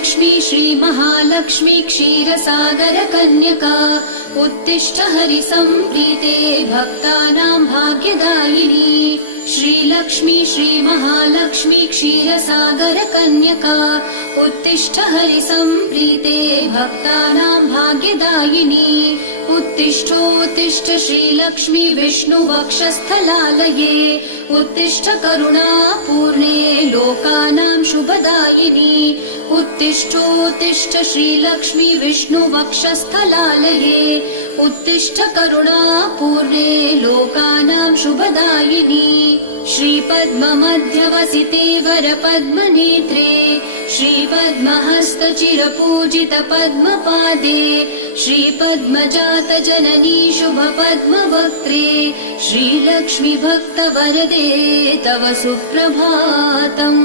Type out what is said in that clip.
श्रीलक्ष्मी श्रीमहालक्ष्मी क्षीरसागरकन्यका उत्तिष्ठ हरिसम्प्रीते भक्तानां भाग्यदायिनी। श्रीलक्ष्मी श्रीमहालक्ष्मी क्षीरसागरकन्यका उत्तिष्ठ हरिसम्प्रीते भक्तानां भाग्यदायिनी। उत्तिष्ठोत्तिष्ठ श्रीलक्ष्मी विष्णुवक्षस्थलालये उत्तिष्ठ करुणापूर्णे लोकानां शुभदायिनी। उत्तिष्ठोत्तिष्ठ श्रीलक्ष्मी विष्णुवक्षस्थलालये उत्तिष्ठ करुणापूर्णे लोकानां शुभदायिनी। श्रीपद्ममध्यवसिते वरपद्मनेत्रे श्रीपद्महस्तचिरपूजित पद्मपादे श्रीपद्मजातजननी शुभपद्मवक्त्रे श्रीलक्ष्मी भक्तवरदे तव सुप्रभातम्।